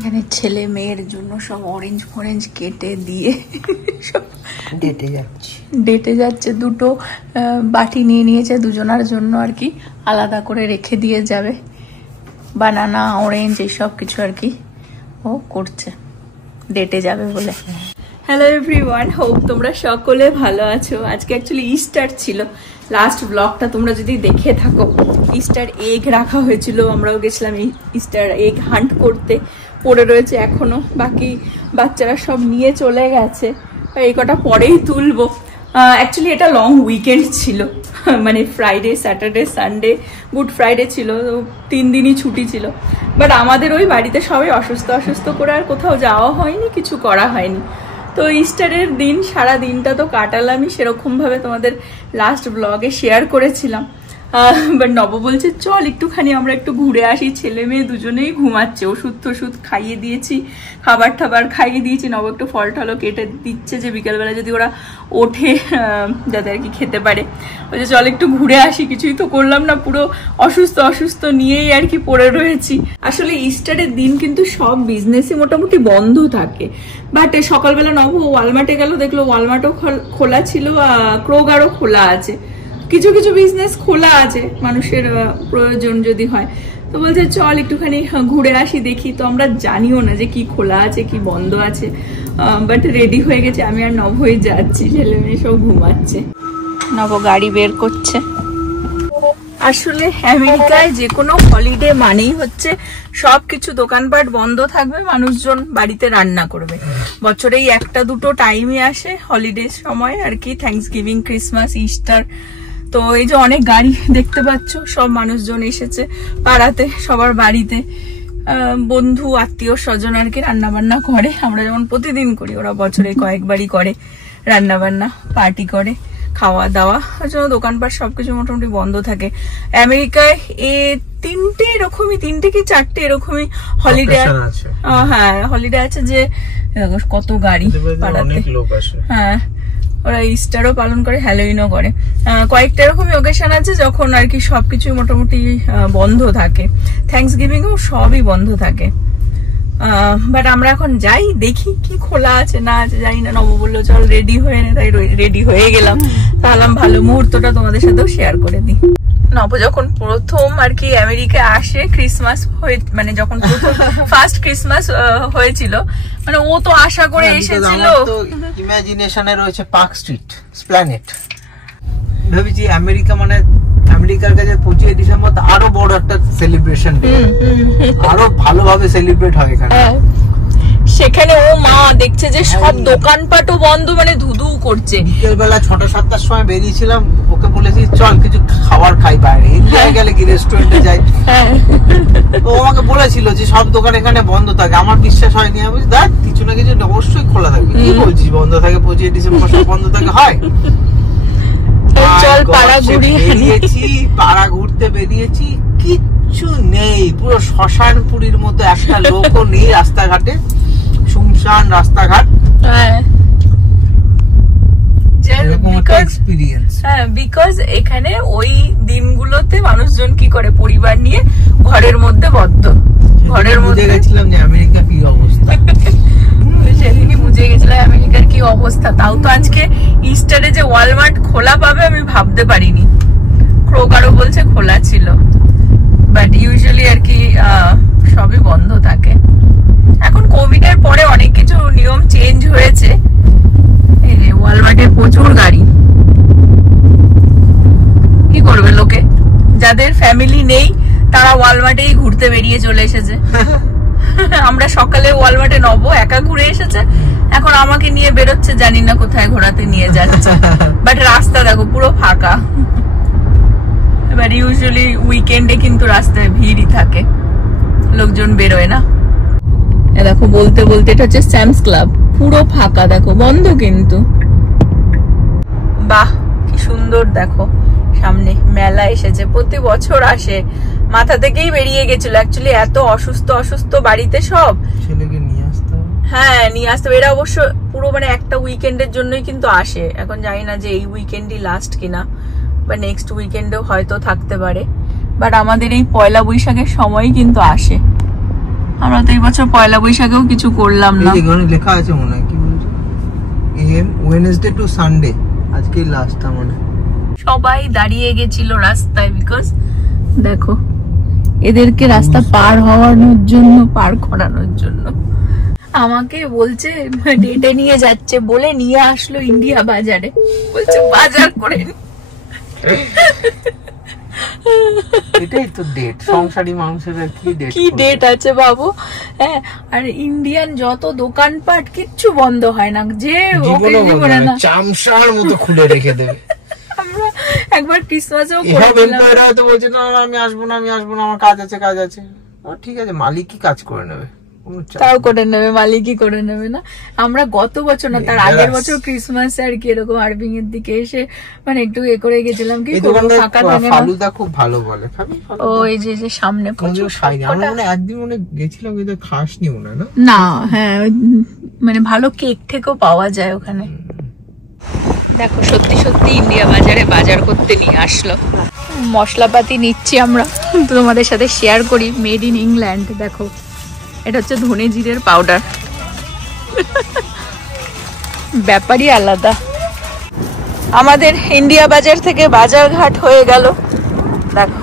এখানে ছেলে মেয়ের জন্য সব অরেঞ্জ ফরেঞ্জ কেটে দিয়ে সব ডেটে যাচ্ছে। দুটো বাটি নিয়ে নিয়েছে দুজনার জন্য আর কি, আলাদা করে রেখে দিয়ে যাবে। বানানা অরেঞ্জ এইসব কিছু আর কি ও করছে, ডেটে যাবে বলে। হ্যালো এভরিওয়ান, হোপ তোমরা সকলে ভালো আছো। আজকে অ্যাকচুয়ালি ইস্টার ছিল। লাস্ট ব্লগটা তোমরা যদি দেখে থাকো, ইস্টার এগ রাখা হয়েছিল, আমরাও গেছিলাম ইস্টার এগ হান্ট করতে। পড়ে রয়েছে এখনো, বাকি বাচ্চারা সব নিয়ে চলে গেছে, এই কটা পরেই তুলবো। অ্যাকচুয়ালি এটা লং উইকেন্ড ছিল, মানে Friday Saturday Sunday good Friday ছিল, 3 দিনই ছুটি ছিল। বাট আমাদের ওই বাড়িতে সবাই অসুস্থ করে আর কোথাও যাওয়া হয়নি, কিছু করা হয়নি। তো ইস্টারের দিন সারা দিনটা তো কাটালামই, সেরকমভাবে তোমাদের লাস্ট ব্লগে শেয়ার করেছিলাম। বাট নব বলছে চল একটুখানি আমরা একটু ঘুরে আসি। ছেলে মেয়ে দুজনেই ঘুমাচ্ছে, ওষুধ খাইয়ে দিয়েছি, খাবার টাবার খাইয়ে দিয়েছি। নব একটু ফল টলও কেটে দিচ্ছে যে বিকেলবেলা যদি ওরা ওঠে যাতে আর কি খেতে পারে। বলছে চল একটু ঘুরে আসি, কিছুই তো করলাম না, পুরো অসুস্থ নিয়েই আর কি পড়ে রয়েছি। আসলে ইস্টারের দিন কিন্তু সব বিজনেসই মোটামুটি বন্ধ থাকে। বাট সকালবেলা নব ওয়ালমার্টে গেল, দেখলো ওয়ালমার্টও খোলা ছিল, ক্রোগারও খোলা আছে, কিছু কিছু বিজনেস খোলা আছে মানুষের প্রয়োজন যদি হয়। তো বলছে চল একটুখানি ঘুরে আসি দেখি। তো আমরা জানিও না যে কি খোলা আছে কি বন্ধ আছে, বাট রেডি হয়ে গেছে। আমি আর নব হয়ে যাচ্ছি, ছেলে মেয়ে সব ঘুমাচ্ছে। নব গাড়ি বের করছে। আসলে আমেরিকায় যে কোনো হলিডে মানেই হচ্ছে সবকিছু দোকানপাট বন্ধ থাকবে, মানুষজন বাড়িতে রান্না করবে। বছরেই একটা দুটো টাইমে আসে হলিডে সময় আর কি, থ্যাঙ্কসগিভিং, ক্রিসমাস, ইস্টার। তো এই যে অনেক গাড়ি দেখতে পাচ্ছ, সব মানুষজন এসেছে পাড়াতে, সবার বাড়িতে বন্ধু আত্মীয় স্বজন আর কি রান্না বান্না করে। আমরা যেমন প্রতিদিন করি, ওরা বছরে কয়েকবারই করে রান্না বান্না, পার্টি করে, খাওয়া দাওয়া। ওই জন্য দোকানপাট সবকিছু মোটামুটি বন্ধ থাকে। আমেরিকায় তিনটে কি চারটে এরকমই হলিডে, হ্যাঁ হলিডে আছে। যে কত গাড়ি পাড়াতে, হ্যাঁ ওরা ইস্টারও পালন করে, হ্যালোউইনও করে। কয়েকটা এরকমই ওকেশন আছে যখন আর কি সবকিছু মোটামুটি বন্ধ থাকে। থ্যাঙ্কসগিভিংও সবই বন্ধ থাকে। বাট আমরা এখন যাই, দেখি কি খোলা আছে না আছে জানি না। নব বললো চল রেডি হয়ে নে, তাই রেডি হয়ে গেলাম। তাহলে ভালো মুহূর্তটা তোমাদের সাথেও শেয়ার করে দিই। নব যখন প্রথম আর কি আমেরিকায় আসে, ক্রিসমাস মানে যখন ফার্স্ট ক্রিসমাস হয়েছিল, মানে ও তো আশা করে এসেছিল। ইমাজিনেশনে রয়েছে পার্ক স্ট্রিট, স্প্ল্যানেট। ভেবেছি আমেরিকা মানে আমেরিকার কাছে 25 ডিসেম্বর আরো বড় একটা সেলিব্রেশন ডে, আরো ভালোভাবে সেলিব্রেট হয় এখানে। সেখানে ও মা দেখছে যে সব দোকানপাটও বন্ধ, মানে ধুধু করছে। বিকেলবেলা 6টা-7টার সময় বেরিয়েছিলাম, ওকে বলেছি চল কিছু খাবার খাই বাইরে, ইন্ডিয়ায় গেলে কি রেস্টুরেন্টে যাই। ও আমাকে বলেছিল যে সব দোকান এখানে বন্ধ থাকে, আমার বিশ্বাস হয়নি। আমি বলছি দেখ কিছু না কিছু অবশ্যই খোলা থাকবে। কি বলছিস বন্ধ থাকে? 25 ডিসেম্বর সব বন্ধ থাকে হয়? চল পাড়া বেরিয়েছি, পাড়া ঘুরতে বেরিয়েছি, কিচ্ছু নেই, পুরো শ্মশানপুরীর মতো, একটা লোকও নেই রাস্তাঘাটে, শুনশান রাস্তাঘাট। বিকজ এখানে ওই দিনগুলোতে মানুষজন কি করে, পরিবার নিয়ে ঘরের মধ্যে বদ্ধ, ঘরের মধ্যে গেছিলাম যে আমেরিকা কি অবস্থা। সেদিনই বুঝে গেছিলাম আমেরিকার কি অবস্থা। তাও তো আজকে ইস্টারে যে ওয়ালমার্ট খোলা পাবে আমি ভাবতে পারিনি। ক্রোগারও বলছে খোলা ছিল, বাট ইউজুয়ালি আর কি সবই বন্ধ থাকে। এখন কোভিড এর পরে অনেক কিছু নিয়ম চেঞ্জ হয়েছে। এই যে ওয়ালমার্টে প্রচুর গাড়ি, কি করবে লোকে? যাদের ফ্যামিলি নেই তারা ওয়ালমার্টেই ঘুরতে বেরিয়ে চলে এসেছে। আমরা সকালে ওয়ালমার্টে নব একা ঘুরে এসেছে, এখন আমাকে নিয়ে বেরোচ্ছে, জানি না কোথায় ঘোরাতে নিয়ে যাচ্ছে। বাট রাস্তা দেখো পুরো ফাঁকা। এবার ইউজুয়ালি উইকেন্ডে কিন্তু রাস্তায় ভিড়ই থাকে, লোকজন বেরোয় না। দেখো বলতে বলতে এটা হচ্ছে স্যামস ক্লাব, পুরো ফাঁকা, দেখো বন্ধ কিন্তু। বাহ কি সুন্দর, দেখো সামনে মেলা এসেছে, প্রতি বছর আসে। মাথা থেকেই বেরিয়ে গেছিল অ্যাকচুয়ালি, এত অসুস্থ বাড়িতে সব ছেলেকে নিয়ে আসতে হবে। হ্যাঁ নিয়ে আসতে হবে। এরা অবশ্য পুরো মানে একটা উইকেন্ডের জন্যই কিন্তু আসে। এখন জানি না যে এই উইকেন্ডই লাস্ট কিনা, বা নেক্সট উইকেন্ডেও হয়তো থাকতে পারে। বাট আমাদের এই পয়লা বৈশাখের সময় কিন্তু আসে। আমরা তো এই বছর পয়লা বৈশাখেও কিছু করলাম না। এখানে লেখা আছে মনে হয়, কি বলছো, ওয়েডনেসডে টু সানডে, আজকে লাস্টটা মনে। সবাই দাঁড়িয়ে গেছিল রাস্তায়, বিকজ দেখো এদেরকে রাস্তা পার হওয়ানোর জন্য, পার করানোর জন্য। আমাকে বলছে ডেটে নিয়ে যাচ্ছে বলে নিয়ে আসলো ইন্ডিয়া বাজারে, বলছে বাজার করে। এটাই তো ডেট, সংসারী মানুষের কি ডেট আছে বাবু। হ্যাঁ, আর ইন্ডিয়ান যত দোকানপাট কিচ্ছু বন্ধ হয় না, যে ওকে না চামচার মতো খুলে রেখে দেবে। আমরা একবার ক্রিসমাসেও হয়তো বলছে না আমি আসবো না, আমার কাজ আছে। ঠিক আছে, মালিক কি কাজ করে নেবে, তাও করে নেবে, মালিকই করে নেবে না। আমরা গত বছর না তার আগের বছর ক্রিসমাস আর কি এরকম আরবিং এর দিকে এসে মানে একটু এ করে গেছিলাম, কি ফাঁকা থাকে না। ফালুদা খুব ভালো বলে, খাবি? ও এই যে সামনে প্রচুর খাইনি আমরা, মানে একদিন মনে গেছিলাম কিন্তু খাসনি মনে হয় না। হ্যাঁ, মানে ভালো কেক থেকেও পাওয়া যায় ওখানে। দেখো সত্যি সত্যি ইন্ডিয়া বাজারে বাজার করতে নিয়ে আসলো। মশলাপাতি নিচ্ছি আমরা, তোমাদের সাথে শেয়ার করি। Made in England. দেখো এটা হচ্ছে ধনে জিরের পাউডার, ব্যাপারই আলাদা। আমাদের ইন্ডিয়া বাজার থেকে বাজার ঘাট হয়ে গেল। দেখো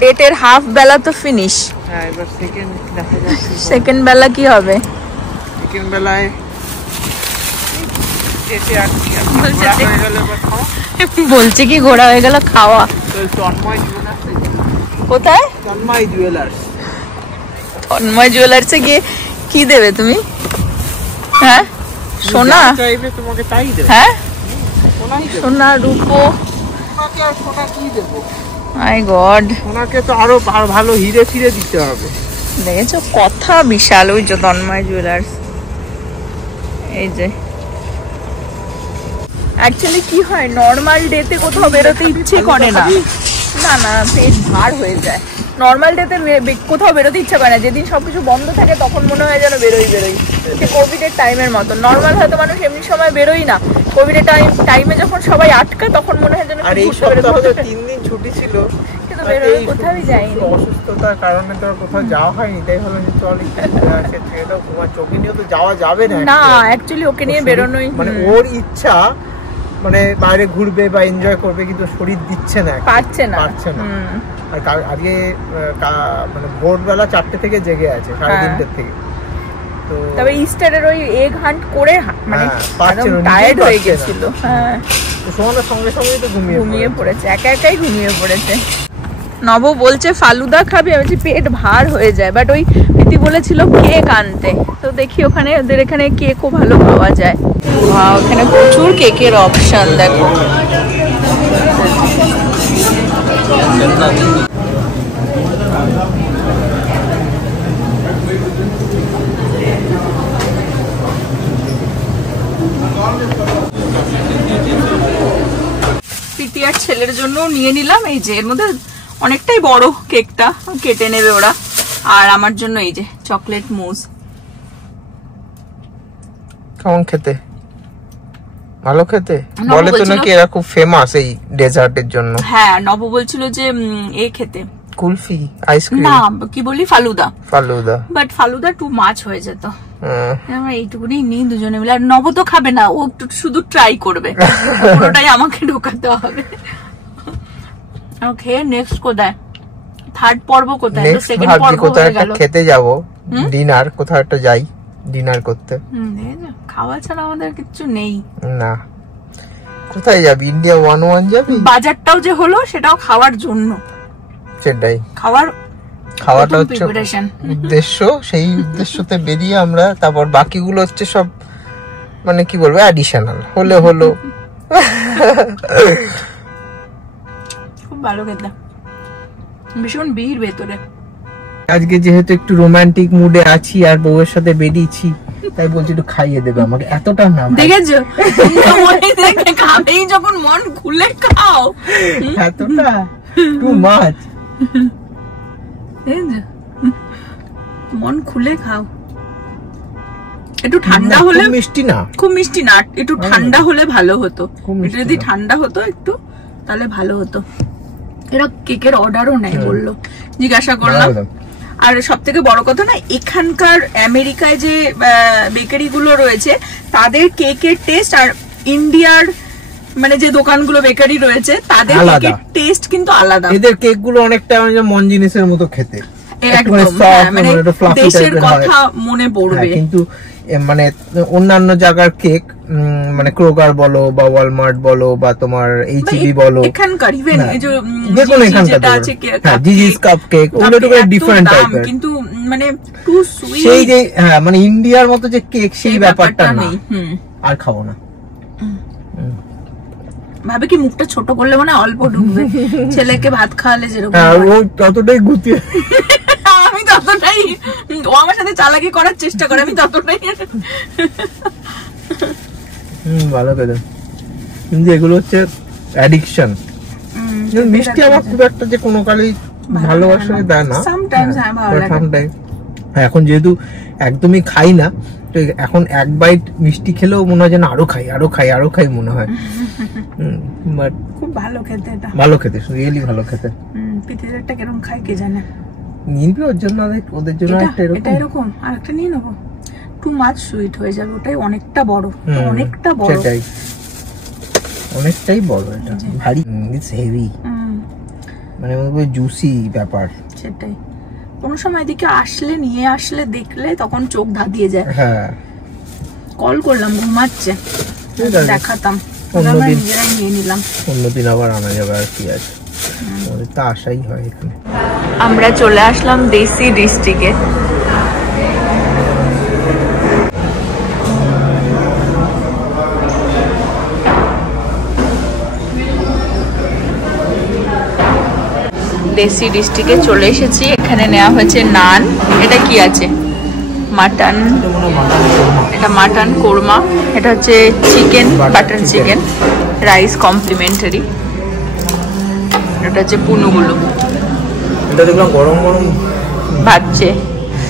ডেটের হাফ বেলা তো ফিনিশ। হ্যাঁ, এবার সেকেন্ড দেখা যাচ্ছে। সেকেন্ড বেলা কি হবে? সেকেন্ড বেলায় বলছে কি ঘোরা হয়ে গেল খাওয়া। কোথায়? তন্ময় জুয়েলার্স। তন্ময় জুয়েলার্সে গিয়ে কি দেবে তুমি? হ্যাঁ, সোনা চাইবে তোমাকে তাই দেবে। হ্যাঁ, সোনা রূপো। তোমাকে আর সোনা কি দেবো? মাই গড, সোনাকে তো আরো ভালো হিরে ফিরে দিতে হবে। দেখেছো কথা বিশাল। ওই যে তন্ময় জুয়েলার্স, এই যে। অ্যাকচুয়ালি কি হয়, নর্মাল ডেতে কোথাও বেরোতে ইচ্ছে করে না। না না, পেট ভার হয়ে যায়। নর্মাল ডেতে কোথাও বেরোতে ইচ্ছা করে না। যেদিন সবকিছু বন্ধ থাকে তখন মনে হয় যেন বেরোই। কোভিডের টাইমের মতো। নর্মাল হয়তো মানুষ এমনি সময় বেরোই না, কোভিডের টাইমে যখন সবাই আটকা তখন মনে হয় যেন। আর এই সপ্তাহে 3 দিন ছুটি ছিল, কিন্তু বেরোই কোথাও যায়নি। অসুস্থতার কারণে তো কোথাও যাওয়া হয়নি, তাই হলো যে চল সেটা তোমার চোখে নিয়ে তো যাওয়া যাবে না। না, অ্যাকচুয়ালি ওকে নিয়ে বেরোনোই মানে ওর ইচ্ছা, মানে বাইরে ঘুরবে বা এনজয় করবে, কিন্তু শরীর দিচ্ছে না, পারছে না। আর আজকে মানে ভোরবেলা 4টে থেকে জেগে আছে, 3:30 থেকে। তো তবে ইস্টারের ওই এগ হান্ট করে মানে টায়ার্ড হয়ে গেছিল। হ্যাঁ, সঙ্গে সঙ্গে তো ঘুমিয়ে পড়েছে, একাই ঘুমিয়ে পড়েছে। নব বলছে ফালুদা খাবে, আমি বলছি পেট ভার হয়ে যায়। বাট ওই প্রীতি বলেছিল কেক আনতে, তো দেখি ওখানে ওদের এখানে কেকও ভালো পাওয়া যায়। ওখানে প্রচুর কেকের অপশন। দেখো প্রীতি আর ছেলের জন্য নিয়ে নিলাম। এই যে এর মধ্যে অনেকটাই বড় কেকটা, কেটে নেবে ওরা। আর আমার জন্য এই যে চকলেট মুজ। কেমন খেতে? ভালো খেতে? বলে তো নাকি এরা খুব ফেমাস এই ডেজার্টের জন্য। হ্যাঁ, নব বলছিল যে এ খেতে, কুলফি, আইসক্রিম। না কি বলি, ফালুদা। বাট ফালুদা টু মাছ হয়ে যেত। আমরা এইটুকুনি নিই দুজনে মিলে। আর নব তো খাবে না, ও শুধু ট্রাই করবে, পুরোটাই আমাকে ঢোকাতে হবে। ওকে, নেক্সট কোথায়? থার্ড পর্ব কোথায়? সেকেন্ড পর্ব হয়ে গেল। খেতে যাব, ডিনার কোথাও একটা যাই ডিনার করতে। খাওয়া ছাড়া আমাদের কিছু নেই। না, কোথায় যাবি? ইন্ডিয়া 1-1 যাবি? বাজারটাও যে হলো সেটাও খাওয়ার জন্য। সেটাই, খাওয়াটা হচ্ছে উদ্দেশ্য। সেই উদ্দেশ্যতে বেরিয়ে আমরা, তারপর বাকিগুলো হচ্ছে সব মানে কি বলবো, অ্যাডিশনাল হলো। খুব ভালো খেতে, ভীষণ ভিড় ভেতরে। আজকে যেহেতু একটু রোমান্টিক মুডে আছি আর বউয়ের সাথে বেরিয়েছি, তাই বলছি একটু খাইয়ে দেবে আমাকে। এতটা না, দেখেছো খাবেই যখন মন খুলে খাও, এতটা টু মাচ। মন খুলে খাও। একটু ঠান্ডা হলে, মিষ্টি না, খুব মিষ্টি না, একটু ঠান্ডা হলে ভালো হতো। এটা যদি ঠান্ডা হতো একটু, তাহলে ভালো হতো। এরা কেকের অর্ডারও নেয় বললো, জিজ্ঞাসা করলাম। আর সব থেকে বড় কথা না, এখানকার আমেরিকায় যে বেকারি গুলো রয়েছে তাদের কেকের টেস্ট আর ইন্ডিয়ার মানে যে দোকানগুলো বেকারি রয়েছে তাদের কেকের টেস্ট কিন্তু আলাদা। এদের কেক গুলো অনেকটা মন জিনিসের মতো খেতে, মানে দেশের কথা মনে পড়বে। কিন্তু মানে অন্যান্য জায়গার কেক মানে ক্রোগার বলো বা ওয়ালমার্ট বলো বা তোমার এইচবি বলো, এখানকার ইভেন দেখুন এখানকার জিজিস কাপ কেক ওগুলো একটু ডিফারেন্ট টাইপের, কিন্তু মানে টু সুইট সেই যে মানে ইন্ডিয়ার মতো যে কেক সেই ব্যাপারটা নেই। আর খাবো না, ভাবে কি মুখটা ছোট করলে মানে অল্প ঢুকবে, ছেলেকে ভাত খাওয়ালে যেরকম ও ততটাই গুটিয়ে আমি ততটাই, ও আমার সাথে চালাকি করার চেষ্টা করে, আমি ততটাই ভালো পেলাম। কিন্তু এগুলো হচ্ছে অ্যাডিকশন। মিষ্টি আমার খুব একটা যে কোনো কালেই ভালোবাসা দেয় না, এখন যেহেতু একদমই খাই না তো এখন এক বাইট মিষ্টি খেলেও মনে হয় যেন আরো খাই আরো খাই আরো খাই মনে হয়। বাট খুব ভালো খেতে, এটা ভালো খেতে, রিয়েলি ভালো খেতে। পিৎজাটা কেরকম খাই কে জানে, নিনবি ওর জন্য, ওদের জন্য একটা এরকম আরেকটা নিয়ে নেবো, টু মাচ সুইট হয়ে যাবে, ওটাই অনেকটা বড়, অনেকটা বড়, সেটাই অনেকটাই বড়, এটা ভারী, ইটস হেভি, মানে জুসি ব্যাপার। সেটাই কোনো সময় এদিকে আসলে নিয়ে আসলে দেখলে তখন চোখ ধাঁধিয়ে যায়। হ্যাঁ কল করলাম, ঘুমাচ্ছে, দেখাতাম, নিজেরাই নিয়ে নিলাম। অন্যদিন আবার আনা যাবে, আর কি আছে, আমাদের তো আশাই হয় এখানে। আমরা চলে আসলাম দেশি ডিস্ট্রিক্টে। দেশি ডিস্ট্রিক্টে চলে এসেছি, এখানে নেওয়া হয়েছে নান, এটা কি আছে মাটন, এটা মাটন কোরমা, এটা হচ্ছে chicken butter chicken, rice complimentary, এটা হচ্ছে পুনুগুলো, এটা দেখলাম গরম গরম ভাজছে,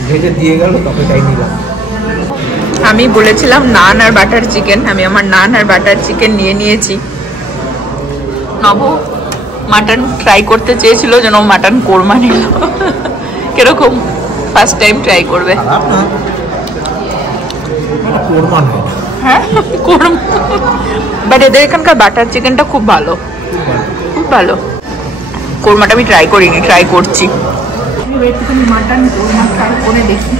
ভেজে দিয়ে গেল, তবে তাই নিলাম। আমি বলেছিলাম নান আর বাটার চিকেন, আমি আমার নান আর বাটার চিকেন নিয়ে নিয়েছি। নব মাটন ট্রাই করতে চেয়েছিল, যেন মাটন কোরমা নিল। কিরকম ফার্স্ট টাইম ট্রাই করবে? হ্যাঁ কোরমা, বাট এদের এখানকার বাটার চিকেনটা খুব ভালো, খুব ভালো। কোরমাটা আমি ট্রাই করিনি, ট্রাই করছি। মাটন কোরমা ট্রাই করে দেখি।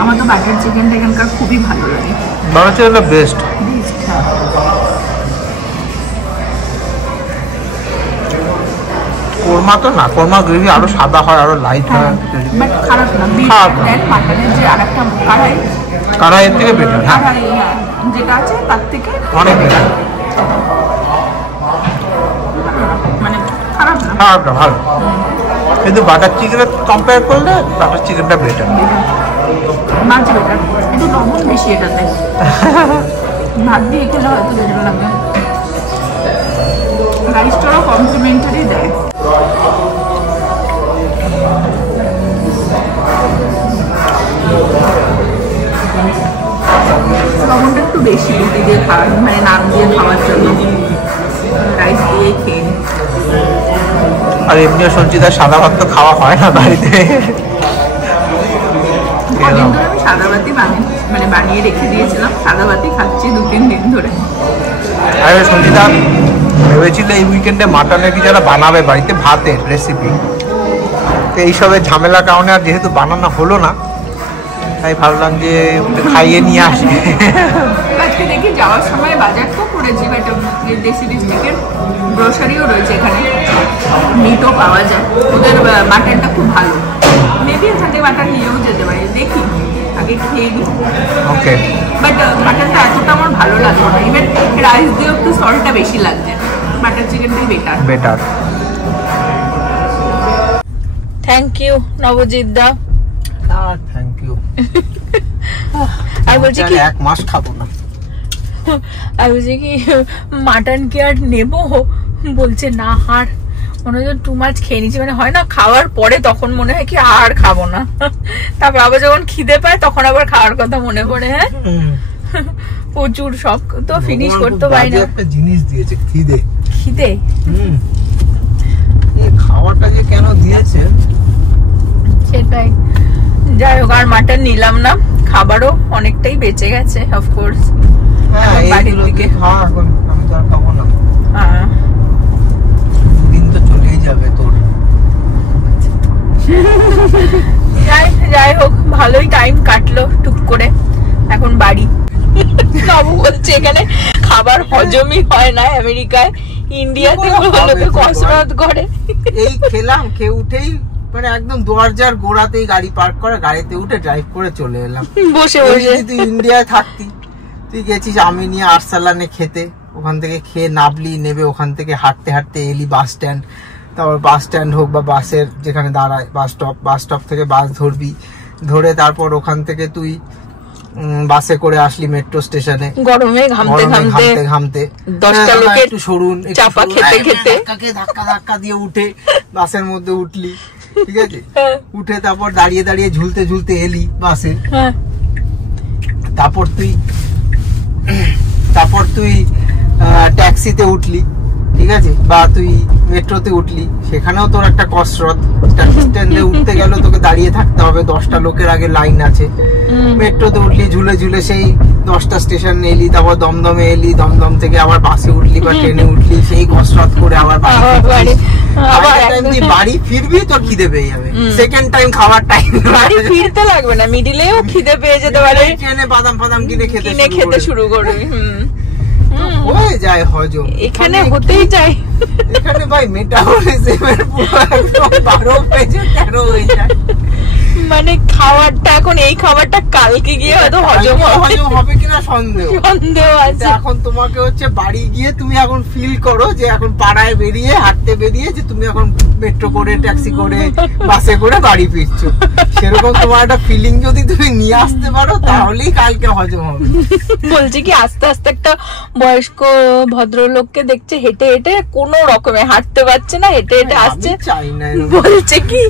আমার তো বাটার চিকেনটা এখানকার খুবই ভালো লাগে, বাটার চিকেনটা বেস্ট। কোরমা তো না, কোরমা গ্রেভি আরো সাদা হয়, আরো লাইট হয়, বাট খারাপ না। মাটনের যে আরেকটা কড়াইয়ের থেকে বেটার, যেটা আছে তার থেকে অনেক বেটার, মানে খারাপ না, খারাপ না, ভালো। কিন্তু বাটার চিকেনের কম্পেয়ার করলে বাটার চিকেনটা বেটার, মাছ বেটার, একটু লবণ বেশি এটাতে। ভাত দিয়ে খেলে হয়তো বেটার লাগবে। রাইসটাও কমপ্লিমেন্টারি দেয়। লবণটা একটু বেশি রুটি দিয়ে খাওয়ার, মানে নান দিয়ে খাওয়ার জন্য, রাইস দিয়ে খেয়ে। আর এমনিও সঞ্চিতা সাদা ভাত তো খাওয়া হয় না বাড়িতে, আমি সাদা ভাতই বানিয়ে রেখে দিয়েছিলাম, সাদা ভাতই খাচ্ছি 2-3 দিন ধরে। আরে সঞ্চিতা ভেবেছিল এই উইকেন্ডে মাটনের কিছু একটা বানাবে বাড়িতে, ভাতের রেসিপি, তো এইসবের ঝামেলার কারণে আর যেহেতু বানানো হলো না, তাই ভাবলাম যে খাইয়ে নিয়ে আসি। আজকে দেখি যাওয়ার সময় বাজার তো করেছি, বাট দেশি ডিস্ট্রিক্টের গ্রোসারিও রয়েছে এখানে, মিটও পাওয়া যায়, ওদের মাটনটা খুব ভালো। মেবি এখানে মাটন নিয়েও যেতে পারি, দেখি আগে খেয়ে নিই। ওকে, বাট মাটনটা এতটা আমার ভালো লাগলো না, ইভেন রাইস দিয়ে একটু সল্টটা বেশি লাগছে, বাটার চিকেনটাই বেটার। থ্যাংক ইউ নবজিৎ দা। Thank you. আর বলছি কি, 1 মাস খাবো না। আর বলছি কি মাটন কি আর নেবো? বলছে না, আর মনে হয় টু মাছ খেয়ে নিচ্ছি, মানে হয় না খাওয়ার পরে তখন মনে হয় কি আর খাবো না, তারপর আবার যখন খিদে পায় তখন আবার খাওয়ার কথা মনে পড়ে। হ্যাঁ প্রচুর সব তো ফিনিশ করতে পারি না। একটা জিনিস দিয়েছে, খিদে। এই খাওয়াটা যে কেন দিয়েছে যাই হোক, আর মাটন নিলাম না, খাবারও অনেকটাই বেঁচে গেছে অফকোর্স। বাড়ির দিকে আমি তো আর খাবো না, দিন তো চলেই যাবে তোর। যাই হোক, ভালোই টাইম কাটলো টুক করে। এখন বাড়ি। বাবু বলছে এখানে খাবার হজমই হয় না আমেরিকায়, ইন্ডিয়াতে লোকে কসরত করে। এই খেলাম, খেয়ে উঠেই মানে একদম দরজার গোড়াতেই গাড়ি পার্ক করে, গাড়িতে উঠে ড্রাইভ করে চলে এলাম বসে বসে। তুই ইন্ডিয়ায় থাকতি, তুই গেছিস আমি নিয়ে আর্সালানে খেতে, ওখান থেকে খেয়ে নাবলি, নেবে ওখান থেকে হাঁটতে হাঁটতে এলি বাস স্ট্যান্ড, তারপর বাস স্ট্যান্ড হোক বা বাসের যেখানে দাঁড়ায় বাস স্টপ থেকে বাস ধরবি, ধরে তারপর ওখান থেকে তুই বাসে করে আসলি মেট্রো স্টেশনে, গরমে ঘামতে ঘামতে 10টা লোকে একটু সরুন চাপা খেতে খেতে ধাক্কা দিয়ে উঠে বাসের মধ্যে উঠলি, ঠিক আছে, উঠে তারপর দাঁড়িয়ে দাঁড়িয়ে ঝুলতে ঝুলতে এলি বাসে, তারপর তুই ট্যাক্সিতে উঠলি, ঠিক আছে, বা তুই মেট্রোতে উঠলি, সেখানেও তোর একটা কসরত। স্ট্যান্ডে উঠতে গেল তোকে দাঁড়িয়ে থাকতে হবে, 10টা লোকের আগে লাইন আছে। মেট্রোতে উঠলি, ঝুলে ঝুলে সেই 10টা স্টেশন এলি, তারপর দমদমে এলি, দমদম থেকে আবার বাসে উঠলি বা ট্রেনে উঠলি, সেই কসরত করে আবার বাড়ি ফিরবি, তোর খিদে পেয়ে যাবে। সেকেন্ড টাইম খাওয়ার টাইম ফিরতে লাগবে না, মিডিলেও খিদে পেয়ে যেতে পারে, ট্রেনে বাদাম ফাদাম কিনে খেতে শুরু করবি। হয়ে যায় হজম, এখানে হতেই চাই। এখানে ভাই মেটাবলিজমের পুরো একদম 12 পেজে 13 হয়ে যায়। মানে খাবারটা এখন, এই খাবারটা কালকে গিয়ে হয়তো হজম হবে কিনা সন্দেহ আছে। এখন তোমাকে হচ্ছে বাড়ি গিয়ে তুমি এখন ফিল করো যে এখন পাড়ায় বেরিয়ে হাঁটতে বেরিয়ে যে তুমি এখন মেট্রো করে ট্যাক্সি করে বাসে করে বাড়ি ফিরছো, সেরকম তোমার একটা ফিলিং যদি তুমি নিয়ে আসতে পারো তাহলেই কালকে হজম হবে। বলছি কি, আস্তে আস্তে একটা বয়স্ক ভদ্রলোককে দেখছে হেঁটে হেঁটে, কোনো রকমে হাঁটতে পারছে না, হেঁটে হেঁটে আসছে, বলছে কি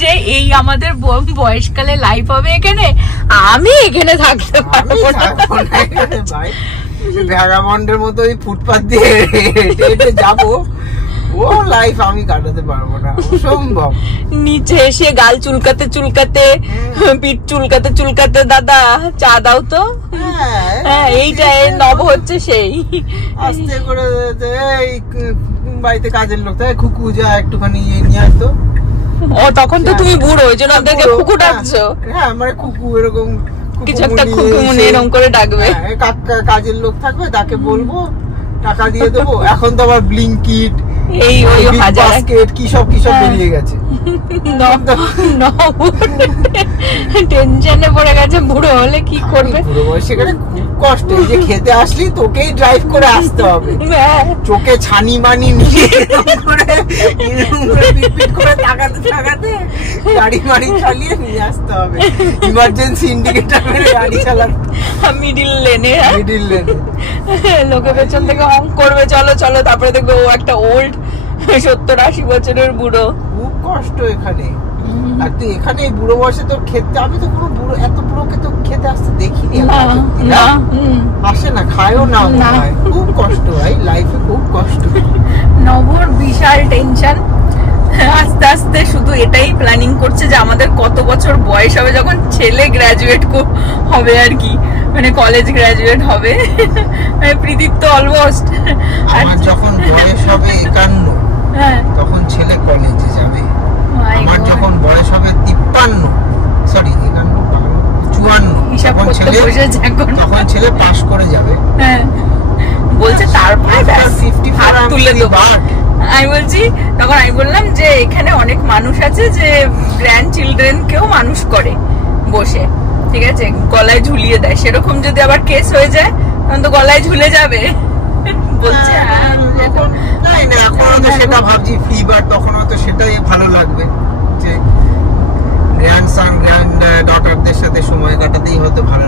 যে এই আমাদের বয়সকালে লাইফ হবে এখানে, আমি এখানে থাকতে পারবো না ভাই। ভ্যাগাবন্ডের মতো ওই ফুটপাথ দিয়ে হেঁটে হেঁটে যাবো, ও লাইফ আমি কাটাতে পারবো না, অসম্ভব। নিচে এসে গাল চুলকাতে চুলকাতে, পিঠ চুলকাতে চুলকাতে, দাদা চা দাও তো, হ্যাঁ এইটা নব হচ্ছে সেই। আস্তে করে বাড়িতে কাজের লোক খুকু যা একটুখানি নিয়ে আসতো, ও তখন তো তুমি বুড়ো, ওই জন্য আপনাকে কুকু ডাকছো। হ্যাঁ মানে কুকু এরকম কিছু একটা কুকু মনে এরকম করে ডাকবে, কাজের লোক থাকবে, তাকে বলবো টাকা দিয়ে দেবো। এখন তো আবার ব্লিঙ্কিট, এই ওই বাস্কেট কি সব বেরিয়ে গেছে। টেনশনে পড়ে গেছে, বুড়ো হলে কি করবে। সেখানে খুব কষ্ট, যে খেতে আসলি তোকেই ড্রাইভ করে আসতে হবে, চোখে ছানি মানি নিয়ে করে তাকাতে তাকাতে গাড়ি মাড়ি চালিয়ে নিয়ে আসতে হবে, ইমার্জেন্সি ইন্ডিকেটর মেরে গাড়ি চালাতে, মিডিল লেনে লোকে পেছন থেকে হং করবে, চলো চলো, তারপরে দেখবে ও একটা ওল্ড 70-80 বছরের বুড়ো। খুব কষ্ট এখানে। আর তুই এখানে বুড়ো বয়সে তোর খেতে, আমি তো কোনো বুড়ো এত বুড়োকে তো খেতে আসতে দেখিনি, আসে না, খায়ও না, খুব কষ্ট ভাই, লাইফে খুব কষ্ট। নবর বিশাল টেনশন, আস্তে আস্তে শুধু এটাই প্ল্যানিং করছে যে আমাদের কত বছর বয়স হবে যখন ছেলে গ্রাজুয়েট হবে আর কি, মানে কলেজ গ্রাজুয়েট হবে। প্রদীপ তো অলমোস্ট, আমার যখন বয়স হবে 51 তখন ছেলে কলেজে যাবে, আমার যখন বয়স হবে 54 তখন ছেলে পাস করে যাবে। বলছে তারপরে হাত তুলে দেবো। আমি বলছি, তখন আমি বললাম যে এখানে অনেক মানুষ আছে যে গ্র্যান্ড চিলড্রেন কেও মানুষ করে বসে, ঠিক আছে, গলায় ঝুলিয়ে দেয়, সেরকম যদি আবার কেস হয়ে যায় তখন তো গলায় ঝুলে যাবে। বলছে এখন তো সেটা ভাবছি ফিবার, তখন তো সেটাই ভালো লাগবে যে গ্র্যান্ডসন গ্র্যান্ড ডটারদের সাথে সময় কাটাতেই হয়তো ভালো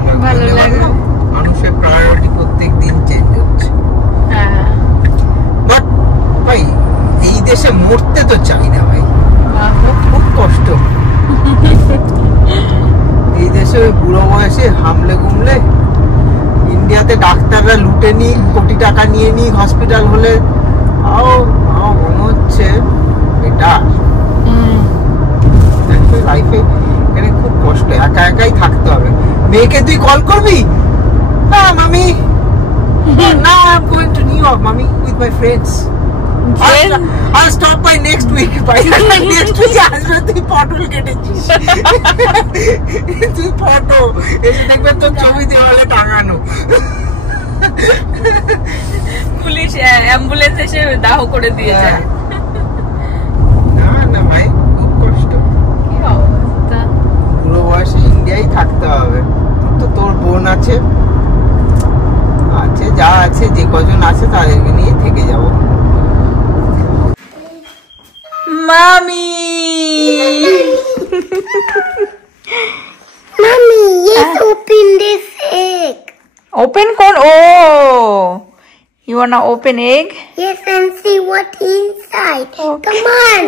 লাগবে। মানুষের প্রায়োরিটি প্রত্যেক দিন চেঞ্জ হচ্ছে। বাট ভাই এই দেশে মরতে তো চাই না ভাই, খুব কষ্ট। এই দেশে ওই বুড়ো বয়সে হামলে গুমলে, ইন্ডিয়াতে ডাক্তাররা লুটে নি, কোটি টাকা নিয়ে নি হসপিটাল হলে, মনে হচ্ছে এটা লাইফে এখানে খুব কষ্ট, একা একাই থাকতে হবে। মেয়েকে তুই কল করবি, না মামি now I'm going to New York mommy with my friends. I'll stop by next week. By next week আসবে, তুই পটল কেটেছিস, তুই ফটো এসে দেখবে তোর ছবি দেওয়ালে টাঙানো। পুলিশ অ্যাম্বুলেন্স এসে দাহ করে দিয়েছে। না না ভাই, খুব কষ্ট। কি অবস্থা, পুরো বয়সে ইন্ডিয়ায় থাকতে হবে। তো তোর বোন আছে, যা আছে, যে কজন আছে তাদেরকে নিয়ে থেকে যাব। মামি Mommy, yes, open this egg. Open কর। Oh, you wanna open egg? Yes, and see what inside. Come on.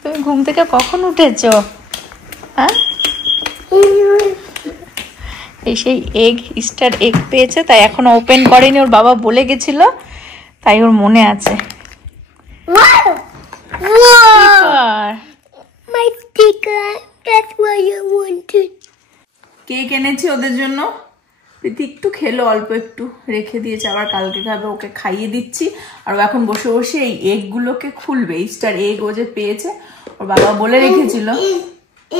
তুমি ঘুম থেকে কখন উঠেছো? হ্যাঁ, এই সেই এগ, ইস্টার এগ পেয়েছে, তাই এখনো ওপেন করেনি। ওর বাবা বলে গেছিল, তাই ওর মনে আছে। Wow. কি Whoa. কর? My sticker. That's what I wanted. Cake এনেছি ওদের জন্য। প্রীতি একটু খেলো, অল্প একটু রেখে দিয়েছে, আবার কালকে খাবে। ওকে খাইয়ে দিচ্ছি, আর ও এখন বসে বসে এই এগ গুলোকে খুলবে। ইস্টার এগ ও যে পেয়েছে, ওর বাবা বলে রেখেছিল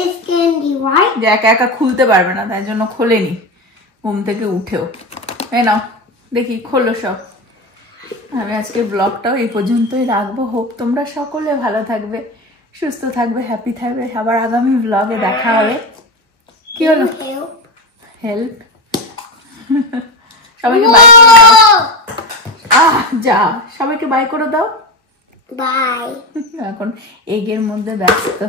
It's candy, right? যে একা একা খুলতে পারবে না, তাই জন্য খোলেনি ঘুম থেকে উঠেও। এই নাও, দেখি খোলো সব। আমি আজকে ব্লগটাও এই পর্যন্তই রাখবো। হোপ তোমরা সকলে ভালো থাকবে, সুস্থ থাকবে, হ্যাপি থাকবে। আবার আগামী ব্লগে দেখা হবে। কি হলো? Help. হেল্প। সবাইকে বাই করে দাও। যা, সবাইকে বাই করে দাও। Bye. এখন এগের মধ্যে ব্যস্ত।